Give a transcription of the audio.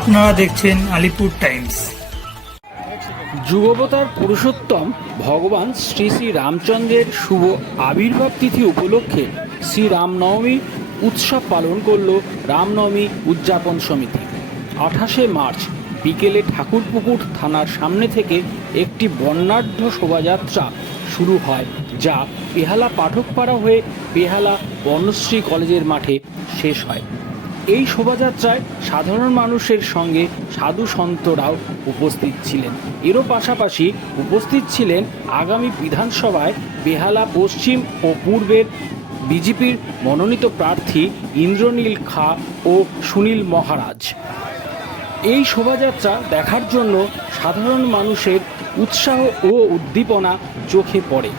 আপনারা দেখছেন আলিপুর টাইমস। যুগবতার পুরুষোত্তম ভগবান শ্রী শ্রী রামচন্দ্রের শুভ আবির্ভাব তিথি উপলক্ষে শ্রী রামনবমী উৎসব পালন করল রামনবমী উদযাপন সমিতি। 28শে মার্চ বিকেলে ঠাকুরপুকুর থানার সামনে থেকে একটি বর্ণাঢ্য শোভাযাত্রা শুরু হয়, যা বেহালা পাঠকপাড়া হয়ে বেহালা বর্ণশ্রী কলেজের মাঠে শেষ হয়। এই শোভাযাত্রায় সাধারণ মানুষের সঙ্গে সাধু সন্তরাও উপস্থিত ছিলেন। এরও পাশাপাশি উপস্থিত ছিলেন আগামী বিধানসভায় বেহালা পশ্চিম ও পূর্বের বিজেপির মনোনীত প্রার্থী ইন্দ্রনীল খা ও সুনীল মহারাজ। এই শোভাযাত্রা দেখার জন্য সাধারণ মানুষের উৎসাহ ও উদ্দীপনা চোখে পড়ে।